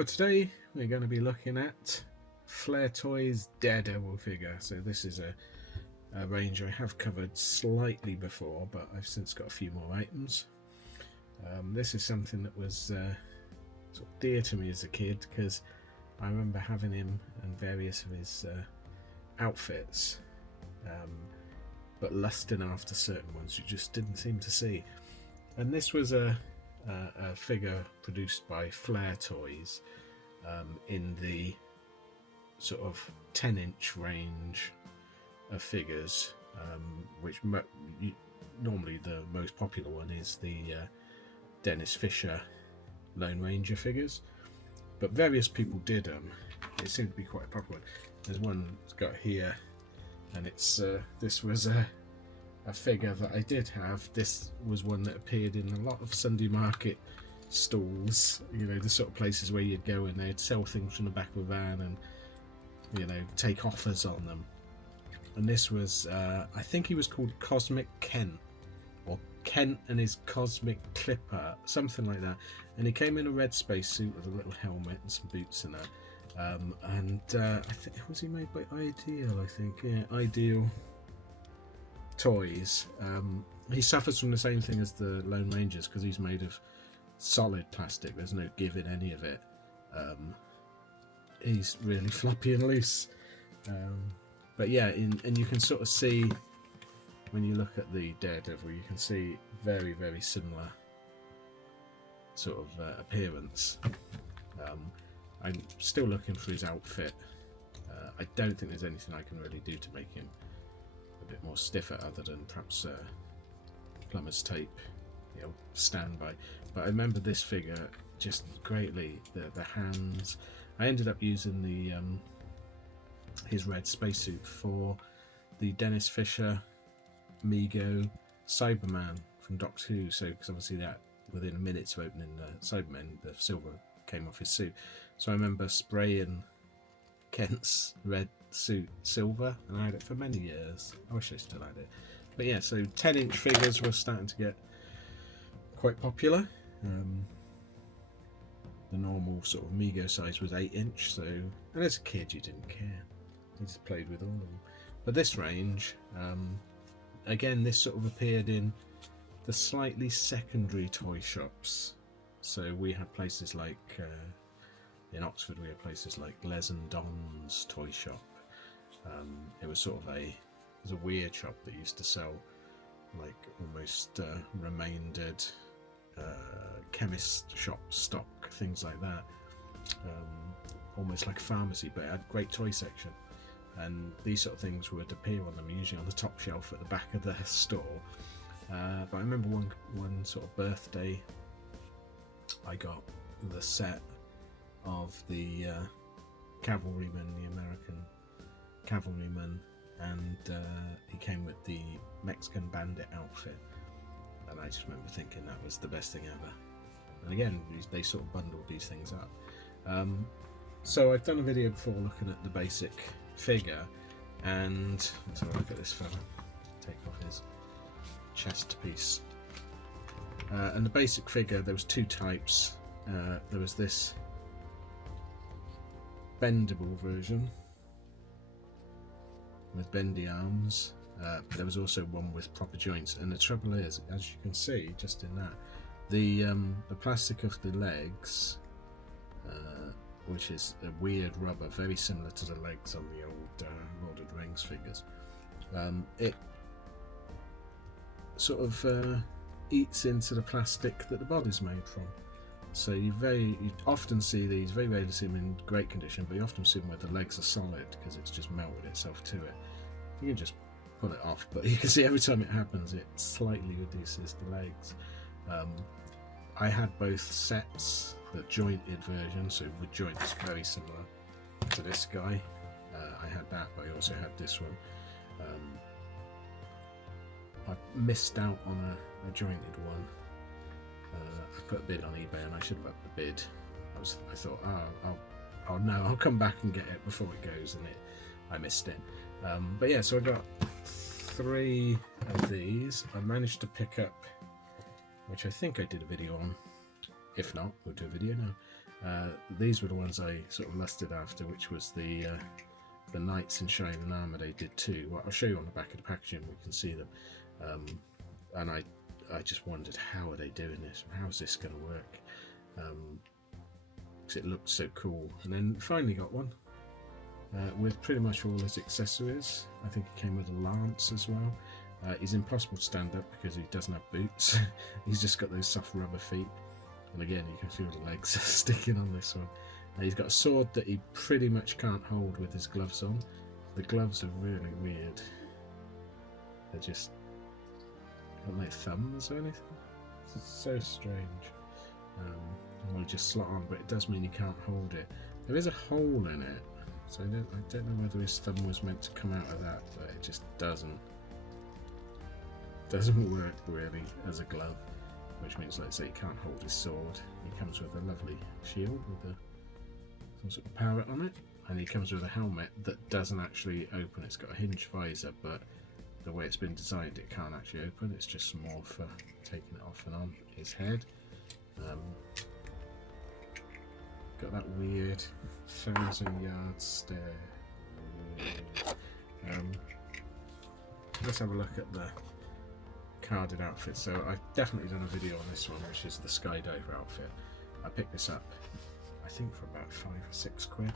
Well, today we're going to be looking at Flair Toys Daredevil figure. So this is a range I have covered slightly before, but I've since got a few more items. This is something that was sort of dear to me as a kid, because I remember having him and various of his outfits, but lusting after certain ones you just didn't seem to see. And this was a figure produced by Flair Toys in the sort of 10-inch range of figures, which normally the most popular one is the Dennis Fisher Lone Ranger figures, but various people did them. It seemed to be quite a popular one. There's one got here, and it's this was a figure that I did have. This was one that appeared in a lot of Sunday market stalls, you know, the sort of places where you'd go and they'd sell things from the back of a van and, you know, take offers on them. And this was I think he was called Cosmic Kent, or Kent and his Cosmic Clipper, something like that. And he came in a red spacesuit with a little helmet and some boots and that. I think, was he made by Ideal? I think, yeah, Ideal Toys. He suffers from the same thing as the Lone Rangers because he's made of solid plastic. There's no give in any of it. He's really floppy and loose. But yeah, and you can sort of see when you look at the Daredevil, you can see very, very similar sort of appearance. I'm still looking for his outfit. I don't think there's anything I can really do to make him a bit more stiffer, other than perhaps plumber's tape, you know, standby. But I remember this figure just greatly. The hands. I ended up using the his red spacesuit for the Dennis Fisher Mego Cyberman from Doctor Who. So, because obviously that within a minute to opening the Cyberman, the silver came off his suit. So I remember spraying Kent's red suit silver, and I had it for many years. I wish I still had it. But yeah, so 10-inch figures were starting to get quite popular. The normal sort of Mego size was 8-inch, so, and as a kid you didn't care. You just played with all of them. But this range, again, this sort of appeared in the slightly secondary toy shops. So we had places like, in Oxford we had places like Les and Don's toy shop. It was sort of it was a weird shop that used to sell like almost remaindered chemist shop stock, things like that. Almost like a pharmacy, but it had a great toy section. And these sort of things would appear on them, usually on the top shelf at the back of the store. But I remember one sort of birthday, I got the set of the cavalryman, the American cavalryman, and he came with the Mexican bandit outfit. And I just remember thinking that was the best thing ever. And again, they sort of bundled these things up. So I've done a video before looking at the basic figure, and let's have a look at this fella. Take off his chest piece. And the basic figure, there was two types. There was this bendable version with bendy arms. But there was also one with proper joints, and the trouble is, as you can see just in that, the plastic of the legs, which is a weird rubber, very similar to the legs on the old Lord of the Rings figures, it sort of eats into the plastic that the body's made from. So you often see these, very rarely see them in great condition, but you often see them where the legs are solid because it's just melted itself to it. You can just pull it off, but you can see every time it happens it slightly reduces the legs. I had both sets, the jointed version, so with joints very similar to this guy. I had that, but I also had this one. I missed out on a jointed one. I put a bid on eBay and I should have upped the bid. I thought, oh no, I'll come back and get it before it goes, and I missed it. But yeah, so I got 3 of these. I managed to pick up, which I think I did a video on. If not, we'll do a video These were the ones I sort of lusted after, which was the knights in shining armour. They did too. Well, I'll show you on the back of the packaging, we can see them. And I just wondered, how are they doing this? How is this going to work? Because it looked so cool. And then finally got one with pretty much all his accessories. I think it came with a lance as well. He's impossible to stand up because he doesn't have boots. He's just got those soft rubber feet. And again, you can feel the legs sticking on this one. He's got a sword that he pretty much can't hold with his gloves on. The gloves are really weird. They're just not like thumbs or anything. It's so strange. Will just slot on, but it does mean you can't hold it. There is a hole in it, so I don't know whether his thumb was meant to come out of that, but it just doesn't work really as a glove, which means, let's say, you can't hold his sword. He comes with a lovely shield with some sort of parrot on it, and he comes with a helmet that doesn't actually open. It's got a hinge visor, but the way it's been designed, it can't actually open. It's just more for taking it off and on his head. Got that weird 1,000-yard stare. Let's have a look at the carded outfit. So I've definitely done a video on this one, which is the skydiver outfit. I picked this up, I think, for about £5 or £6.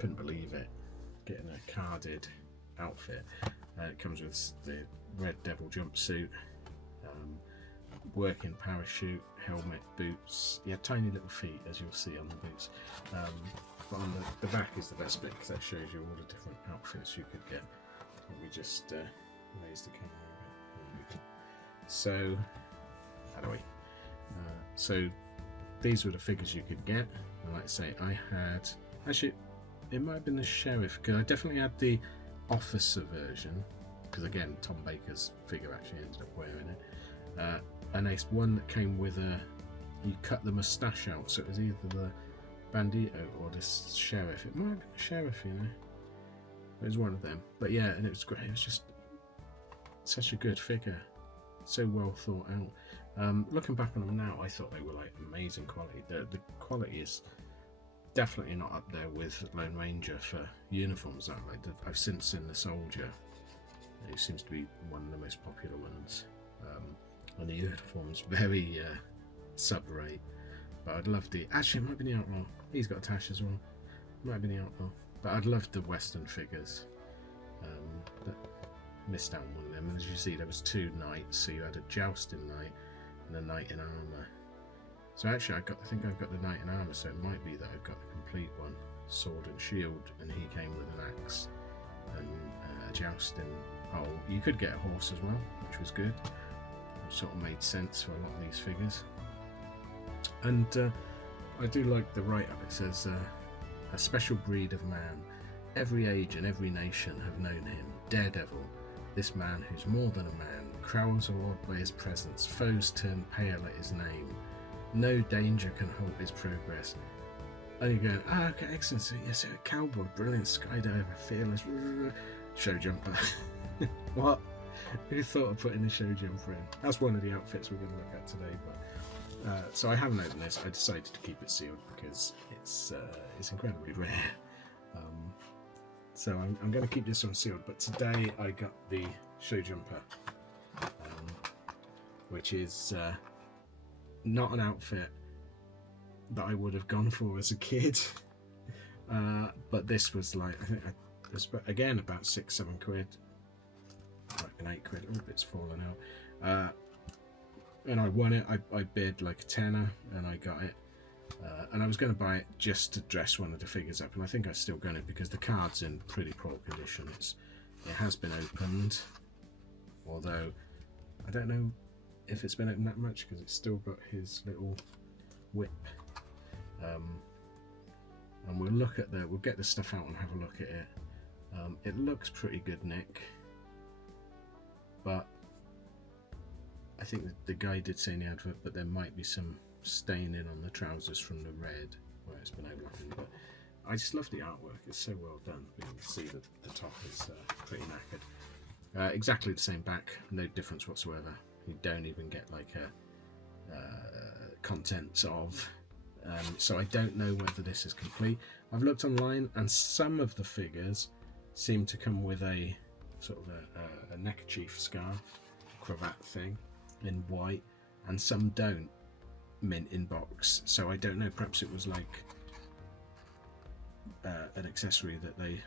Couldn't believe it, getting a carded outfit. It comes with the Red Devil jumpsuit, working parachute, helmet, boots. Yeah, tiny little feet, as you'll see on the boots. But on the back is the best bit, because that shows you all the different outfits you could get. Let me just raise the camera a bit. So, how do we? So these were the figures you could get. And like I say, I had, actually, it might have been the sheriff, because I definitely had the officer version, because again, Tom Baker's figure actually ended up wearing it. And there's one that came with you cut the moustache out, so it was either the bandito or the sheriff. It might have been the sheriff, you know. It was one of them. But yeah, and it was great. It was just such a good figure, so well thought out. Looking back on them now, I thought they were like amazing quality. The quality is definitely not up there with Lone Ranger for uniforms. I've since seen the Soldier. It seems to be one of the most popular ones. And the uniform's very sub-rate, but I'd love the, actually it might be the Outlaw. He's got a tash as well. Might be the Outlaw, but I'd love the Western figures. That missed out on one of them, and as you see, there was two knights, so you had a jousting knight and a knight in armour. So actually, I think I've got the knight in armour, so it might be that I've got the complete one, sword and shield, and he came with an axe and a jousting pole. You could get a horse as well, which was good. Sort of made sense for a lot of these figures. And I do like the write-up. It says, a special breed of man. Every age and every nation have known him. Daredevil, this man who's more than a man. Crowds are awed by his presence. Foes turn pale at his name. No danger can halt his progress. And you're going, okay, excellent. So, yes, a cowboy, brilliant, skydiver, fearless, Showjumper. What? Who thought of putting the Showjumper in? That's one of the outfits we're going to look at today. But so I haven't opened this. I decided to keep it sealed because it's incredibly rare. So I'm going to keep this one sealed. But today I got the Showjumper, which is not an outfit that I would have gone for as a kid. But this was like, I think it was again about £6-7. Like an £8, a little bit's fallen out. And I won it. I bid like a tenner and I got it. And I was going to buy it just to dress one of the figures up, and I think I'm still going to, because the card's in pretty poor condition. It has been opened, although I don't know if it's been opened that much, because it's still got his little whip. And we'll get the stuff out and have a look at it. It looks pretty good, Nick. But I think the guy did say in the advert, but there might be some staining on the trousers from the red where it's been overlapping. But I just love the artwork. It's so well done. You can see that the top is pretty knackered. Exactly the same back, no difference whatsoever. You don't even get like a contents of So I don't know whether this is complete. I've looked online and some of the figures seem to come with a sort of a neckerchief scarf, cravat thing in white, and some don't, mint in box. So I don't know, perhaps it was like an accessory that they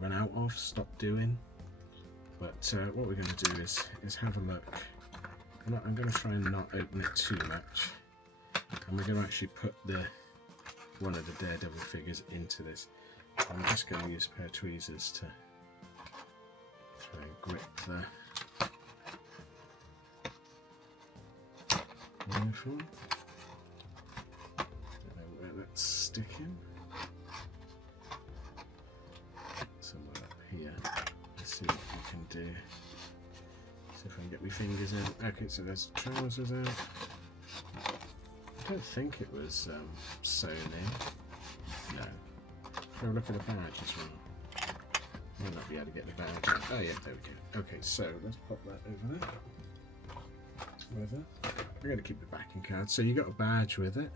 run out of, stopped doing. But what we're going to do is have a look. I'm going to try and not open it too much, and we're going to actually put one of the Daredevil figures into this. I'm just going to use a pair of tweezers to try and grip the uniform. Don't know where that's sticking. Somewhere up here. Let's see what we can do. See if I can get my fingers in. Okay, so there's trousers out. I don't think it was sewn in. No. Have a look at the badge as well. Might not be able to get the badge out. Oh yeah, there we go. Okay, so let's pop that over there. We're going to keep the backing card. So you got a badge with it,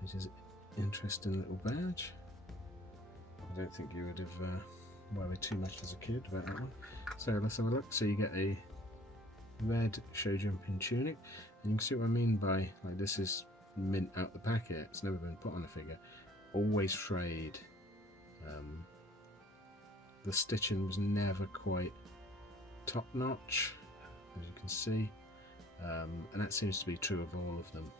which is an interesting little badge. I don't think you would have worried too much as a kid about that one. So let's have a look. So you get a red Showjumper tunic, and you can see what I mean by, like, this is mint out the packet. It's never been put on a figure. Always frayed. The stitching was never quite top notch, as you can see, and that seems to be true of all of them.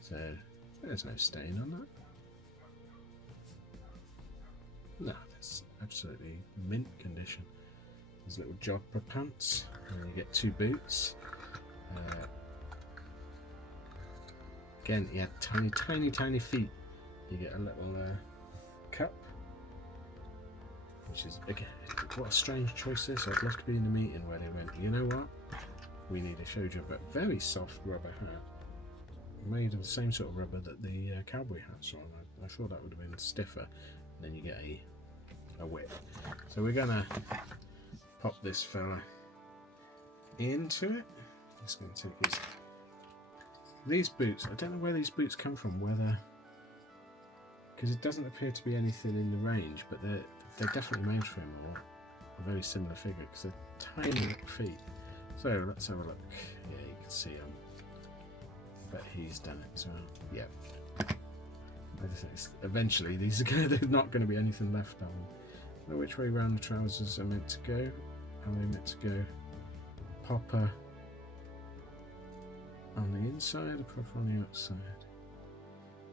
So there's no stain on that. No, that's absolutely mint condition. There's little jogger pants, and you get 2 boots. Again, you have tiny feet. You get a little cup, which is, again, what a strange choice this. I'd love to be in the meeting where they went, you know what? We need a Showjumper. Very soft rubber hat, made of the same sort of rubber that the cowboy hats are on. I thought that would have been stiffer. And then you get a whip. So we're gonna pop this fella into it. Just going to take these boots. I don't know where these boots come from, whether, because it doesn't appear to be anything in the range, but they're definitely made for him, or a very similar figure, because they're tiny little feet. So let's have a look. Yeah, you can see him. I bet he's done it as well. Yep. Eventually, these are there's not going to be anything left of them. I don't know which way around the trousers are meant to go. Are they meant to go popper on the inside or popper on the outside?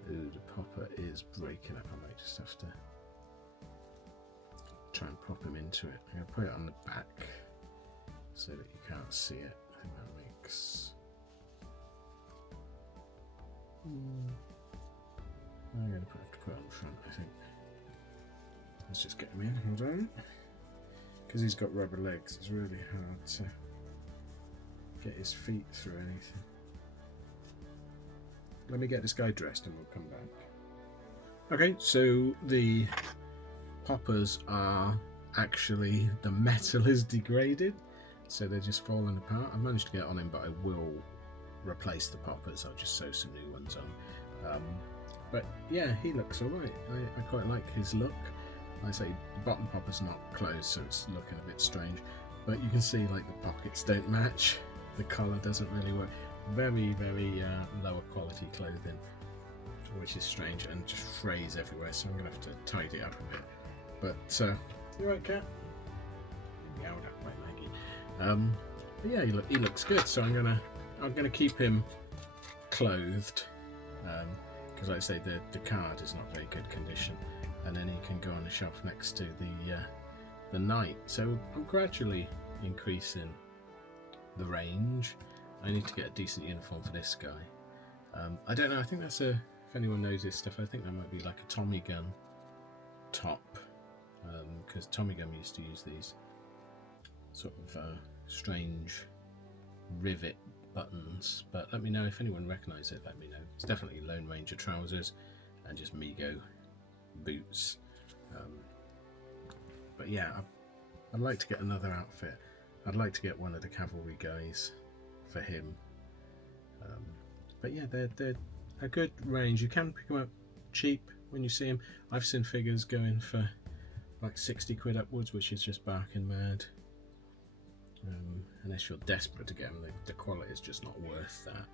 Ooh, the popper is breaking up. I might just have to try and pop him into it. I'm going to put it on the back so that you can't see it. I think that makes... I'm going to have to put it on the front, I think. Let's just get him in, hold on. Because he's got rubber legs, it's really hard to get his feet through anything. Let me get this guy dressed and we'll come back. Okay, so the poppers are actually, the metal is degraded, so they're just falling apart. I managed to get on him, but I will replace the poppers. I'll just sew some new ones on. But yeah, he looks alright. I quite like his look. Like I say, the bottom popper's not closed, so it's looking a bit strange. But you can see, like, the pockets don't match. The collar doesn't really work. Very, very lower quality clothing, which is strange, and just frays everywhere. So I'm gonna have to tidy it up a bit. But you right, cat? Meowed up like Maggie. But yeah, he looks good. So I'm gonna keep him clothed. Because, like I say, the card is not very good condition, and then he can go on the shelf next to the knight. So I'm gradually increasing the range. I need to get a decent uniform for this guy. I don't know. I think that's if anyone knows this stuff, I think that might be like a Tommy gun top, because Tommy gun used to use these sort of strange rivet buttons, but let me know if anyone recognises it. Let me know. It's definitely Lone Ranger trousers and just Mego boots. But yeah, I'd like to get another outfit. I'd like to get one of the cavalry guys for him, But yeah, they're a good range. You can pick them up cheap when you see them. I've seen figures going for like 60 quid upwards, which is just barking mad. Unless you're desperate to get them, the quality is just not worth that.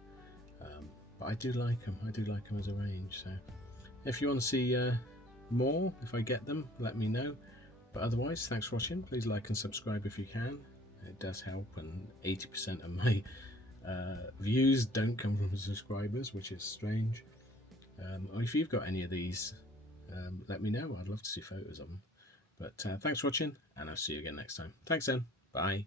But I do like them. I do like them as a range. So if you want to see more, if I get them, let me know. But otherwise, thanks for watching. Please like and subscribe if you can. It does help, and 80% of my views don't come from subscribers, which is strange. Or if you've got any of these, let me know. I'd love to see photos of them. But thanks for watching, and I'll see you again next time. Thanks then. Bye.